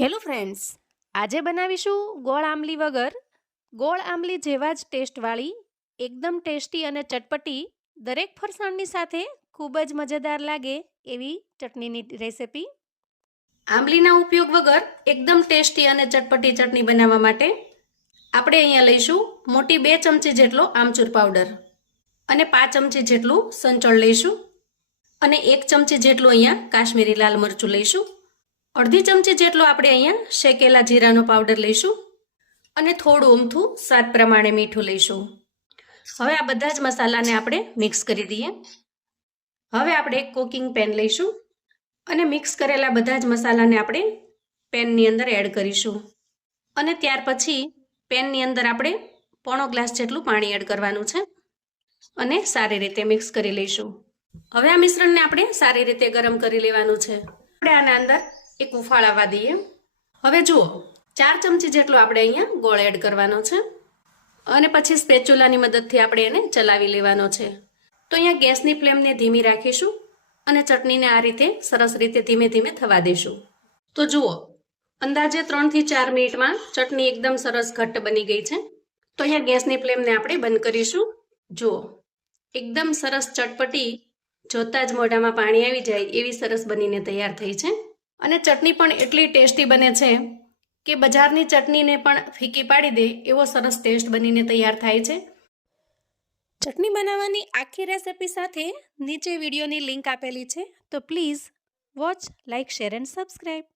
Hello friends, આજે બનાવીશું ગોળ આંબલી વગર ગોળ આંબલી જેવા જ ટેસ્ટવાળી એકદમ ટેસ્ટી અને ચટપટી દરેક ફરસાણની સાથે ખૂબ જ મજેદાર લાગે એવી ચટણીની રેસિપી. આંબલીના ઉપયોગ વગર એકદમ ટેસ્ટી અને ચટપટી ચટણી બનાવવા માટે આપણે અહીંયા લઈશું મોટી 2 ચમચી જેટલો આમચૂર પાવડર અને 5 ચમચી જેટલું સંચળ લઈશું અને 1 ચમચી જેટલું અહીંયા કાશ્મીરી લાલ મરચું લઈશું. અડધી ચમચી જેટલો આપણે અહીંયા શેકેલા જીરાનો પાવડર લઈશું અને થોડું અમથું સ્વાદ પ્રમાણે મીઠું લઈશું. હવે આ બધા જ મસાલાને આપણે મિક્સ કરી દઈએ. હવે આપણે એક કુકિંગ પેન લઈશું અને મિક્સ કરેલા બધા જ મસાલાને આપણે પેનની અંદર એડ કરીશું અને ત્યાર પછી પેનની અંદર આપણે પોણો ગ્લાસ જેટલું પાણી એડ કરવાનું છે અને સારી રીતે મિક્સ કરી લઈશું. હવે આ મિશ્રણને આપણે સારી રીતે ગરમ કરી લેવાનું છે. આપણે આના અંદર એક ઉફાળ આવવા દઈએ. હવે જુઓ 4 ચમચી જેટલો આપણે અહીંયા ગોળ એડ કરવાનો છે અને પછી સ્પેચ્યુલાની મદદથી આપણે એને ચલાવી લેવાનો છે. તો અહીંયા ગેસની ફ્લેમને ધીમી રાખીશું અને ચટણીને આ રીતે સરસ રીતે ધીમે ધીમે થવા દઈશું. તો જુઓ અંદાજે 3 થી 4 મિનિટમાં ચટણી એકદમ સરસ ઘટ્ટ બની ગઈ છે. તો અહીંયા ગેસની ફ્લેમને આપણે બંધ કરીશું. જુઓ એકદમ સરસ ચટપટી, જોતા જ મોઢામાં પાણી આવી જાય એવી સરસ બનીને તૈયાર થઈ છે. અને ચટણી પણ એટલી ટેસ્ટી બને છે કે બજારની ચટણીને પણ ફીકી પાડી દે એવો સરસ ટેસ્ટ બનીને તૈયાર થાય છે. ચટણી બનાવવાની આખી રેસિપી સાથે નીચે વિડીયોની લિંક આપેલી છે, તો please watch, like, share and subscribe.